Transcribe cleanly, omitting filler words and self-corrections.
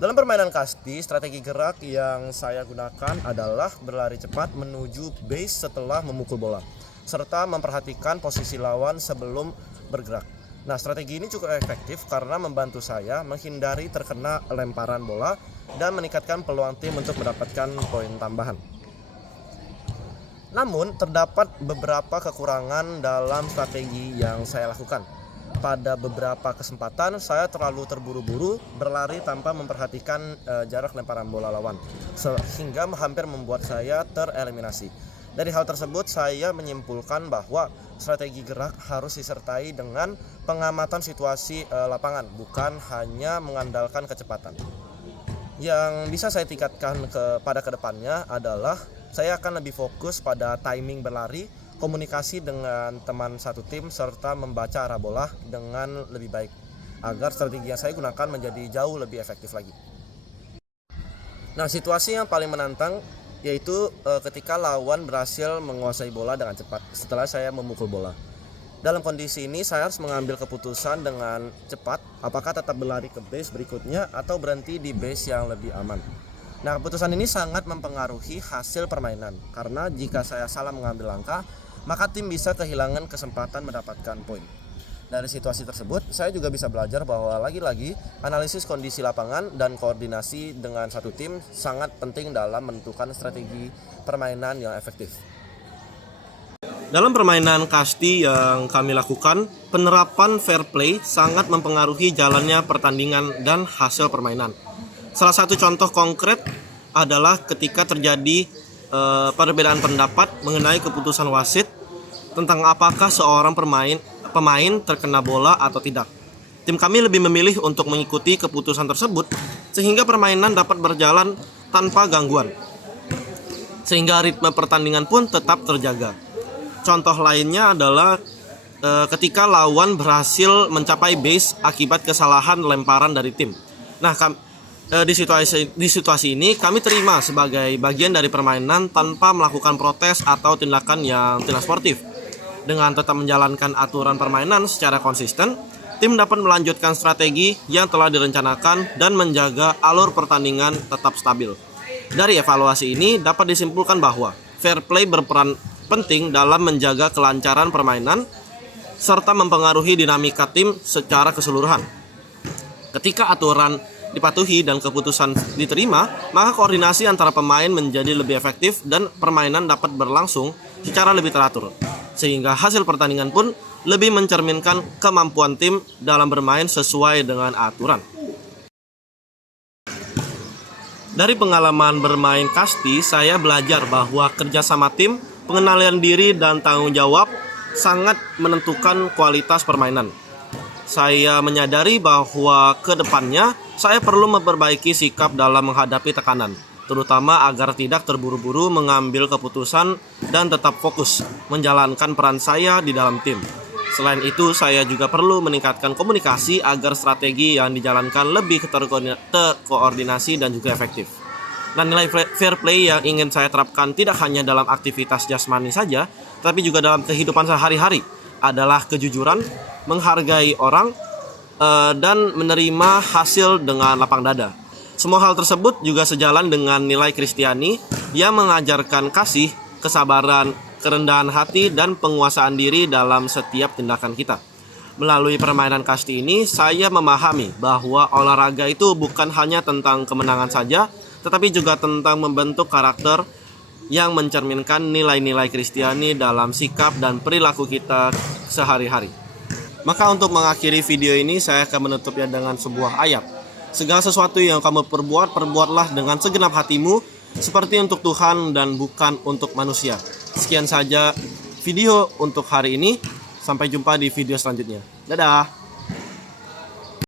Dalam permainan kasti, strategi gerak yang saya gunakan adalah berlari cepat menuju base setelah memukul bola, serta memperhatikan posisi lawan sebelum bergerak. Nah, strategi ini cukup efektif karena membantu saya menghindari terkena lemparan bola dan meningkatkan peluang tim untuk mendapatkan poin tambahan. Namun, terdapat beberapa kekurangan dalam strategi yang saya lakukan. Pada beberapa kesempatan saya terlalu terburu-buru berlari tanpa memperhatikan jarak lemparan bola lawan, sehingga hampir membuat saya tereliminasi. Dari hal tersebut saya menyimpulkan bahwa strategi gerak harus disertai dengan pengamatan situasi lapangan, bukan hanya mengandalkan kecepatan. Yang bisa saya tingkatkan pada kedepannya adalah saya akan lebih fokus pada timing berlari, komunikasi dengan teman satu tim, serta membaca arah bola dengan lebih baik agar strategi yang saya gunakan menjadi jauh lebih efektif lagi. Nah, situasi yang paling menantang yaitu ketika lawan berhasil menguasai bola dengan cepat setelah saya memukul bola. Dalam kondisi ini saya harus mengambil keputusan dengan cepat apakah tetap berlari ke base berikutnya atau berhenti di base yang lebih aman. Nah, keputusan ini sangat mempengaruhi hasil permainan karena jika saya salah mengambil langkah, maka tim bisa kehilangan kesempatan mendapatkan poin. Dari situasi tersebut, saya juga bisa belajar bahwa lagi-lagi analisis kondisi lapangan dan koordinasi dengan satu tim sangat penting dalam menentukan strategi permainan yang efektif. Dalam permainan kasti yang kami lakukan, penerapan fair play sangat mempengaruhi jalannya pertandingan dan hasil permainan. Salah satu contoh konkret adalah ketika terjadi perbedaan pendapat mengenai keputusan wasit tentang apakah seorang pemain terkena bola atau tidak. Tim kami lebih memilih untuk mengikuti keputusan tersebut sehingga permainan dapat berjalan tanpa gangguan, sehingga ritme pertandingan pun tetap terjaga. Contoh lainnya adalah ketika lawan berhasil mencapai base akibat kesalahan lemparan dari tim. Nah, di situasi ini kami terima sebagai bagian dari permainan tanpa melakukan protes atau tindakan yang tidak sportif. Dengan tetap menjalankan aturan permainan secara konsisten, tim dapat melanjutkan strategi yang telah direncanakan dan menjaga alur pertandingan tetap stabil. Dari evaluasi ini dapat disimpulkan bahwa fair play berperan penting dalam menjaga kelancaran permainan serta mempengaruhi dinamika tim secara keseluruhan. Ketika aturan dipatuhi dan keputusan diterima, maka koordinasi antara pemain menjadi lebih efektif dan permainan dapat berlangsung secara lebih teratur, sehingga hasil pertandingan pun lebih mencerminkan kemampuan tim dalam bermain sesuai dengan aturan. Dari pengalaman bermain kasti, saya belajar bahwa kerjasama tim, pengenalan diri, dan tanggung jawab sangat menentukan kualitas permainan. Saya menyadari bahwa ke depannya saya perlu memperbaiki sikap dalam menghadapi tekanan, terutama agar tidak terburu-buru mengambil keputusan dan tetap fokus menjalankan peran saya di dalam tim. Selain itu, saya juga perlu meningkatkan komunikasi agar strategi yang dijalankan lebih terkoordinasi dan juga efektif. Nah, nilai fair play yang ingin saya terapkan tidak hanya dalam aktivitas jasmani saja, tapi juga dalam kehidupan sehari-hari adalah kejujuran, menghargai orang, dan menerima hasil dengan lapang dada. Semua hal tersebut juga sejalan dengan nilai Kristiani yang mengajarkan kasih, kesabaran, kerendahan hati, dan penguasaan diri dalam setiap tindakan kita. Melalui permainan kasti ini, saya memahami bahwa olahraga itu bukan hanya tentang kemenangan saja, tetapi juga tentang membentuk karakter yang mencerminkan nilai-nilai Kristiani dalam sikap dan perilaku kita sehari-hari. Maka untuk mengakhiri video ini, saya akan menutupnya dengan sebuah ayat. Segala sesuatu yang kamu perbuat, perbuatlah dengan segenap hatimu, seperti untuk Tuhan dan bukan untuk manusia. Sekian saja video untuk hari ini. Sampai jumpa di video selanjutnya. Dadah!